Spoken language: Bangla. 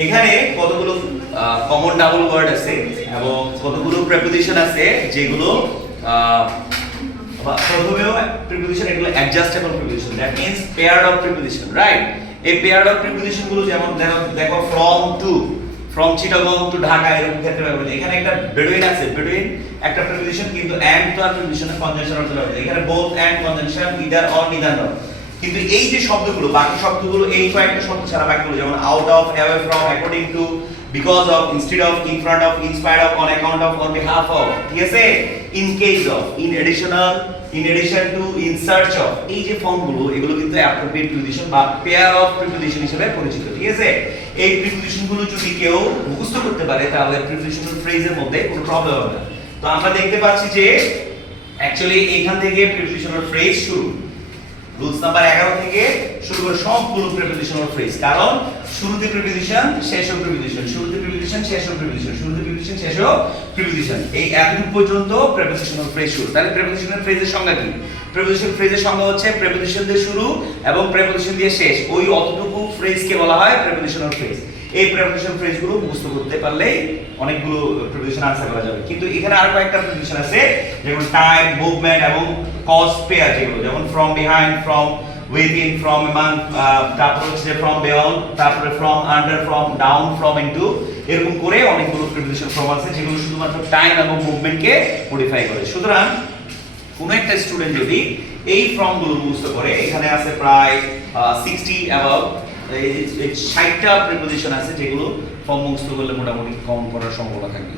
এখানে কতগুলো কমন ডাবল ওয়ার্ড আছে এবং কতগুলো প্রিপোজিশন আছে যেগুলো প্রথমেও প্রিপোজিশন, এগুলো adjustable preposition, that means paired of preposition, right? এই পেয়ার্ড অফ প্রিপোজিশন গুলো যেমন দেখো from to, from Chittagong to Dhaka, এরকম ক্ষেত্রে ব্যবহৃত। এখানে একটা বেডুইন আছে, বেডুইন একটা প্রিপোজিশন, কিন্তু এন্ড তো আর প্রিপোজিশনের কনজাংশন অর্থে ব্যবহৃত। এখানে both and conjunction, either or neither not. কিন্তু এই যে শব্দগুলো, বাকি শব্দগুলো এই কয়েকটা শব্দ ছাড়া বাকিগুলো যেমন out of, away from, according to, because of, instead of, in front of, in spite of, on account of, on behalf of, ঠিক আছে? In case of, in additional, in addition to, in search of, এই যে ফর্মগুলো এগুলো কিন্তু অ্যাপ্রোপ্রিয়েট প্রিপোজিশন বা পেয়ার অফ প্রিপোজিশন হিসেবে পরিচিত, ঠিক আছে? এই প্রিপোজিশনগুলো যদি কেউ মুখস্থ করতে পারে তাহলে প্রিপোজিশনাল ফ্রেজের মধ্যে কোনো প্রবলেম হবে না। তো আমরা দেখতে পাচ্ছি যে অ্যাকচুয়ালি এইখান থেকে প্রিপোজিশনাল ফ্রেজ শুরু, রুলস নাম্বার 11 থেকে শুরু করে সবগুলো প্রিপোজিশনাল ফ্রেজ, কারণ শুরুতে প্রিপোজিশন, শেষে প্রিপোজিশন, শুরুতে প্রিপোজিশন, শেষে প্রিপোজিশন, শুরুতে প্রিপোজিশন, শেষে প্রিপোজিশন, এই এতটুকু পর্যন্ত প্রিপোজিশনাল ফ্রেজ শুরু। তাহলে প্রিপোজিশনাল ফ্রেজের সংজ্ঞা কি? প্রিপোজিশনাল ফ্রেজের সংজ্ঞা হচ্ছে প্রিপোজিশন দিয়ে শুরু এবং প্রিপোজিশন দিয়ে শেষ, ওই অতটুকু ফ্রেজকে বলা হয় প্রিপোজিশনাল ফ্রেজ। এই প্রিপোজিশন ফ্রেজগুলো মুখস্থ করতে পারলেই অনেকগুলো প্রিপোজিশন আনসার করা যাবে। কিন্তু এখানে আরো কয়েকটা প্রিপোজিশন আছে, যেমন টাইম, মুভমেন্ট এবং কজ পেয়ার, যেগুলো যেমন from behind, from within, from among, তারপর হচ্ছে ফ্রম বিয়ন্ড, তারপরে from under, from down, from into, এরকম করে অনেকগুলো প্রিপোজিশন ফর্ম আছে যেগুলো শুধুমাত্র টাইম এবং মুভমেন্টকে মডিফাই করে। সুতরাং কোন একটা স্টুডেন্ট যদি এই ফর্মগুলো মুখস্থ করে, এখানে আছে প্রায় 60 অ্যাবাউট 60টা প্রিপোজিশন আছে যেগুলো ফর্ম মুখস্থ করলে মোটামুটি কম করার সম্ভাবনা থাকবে।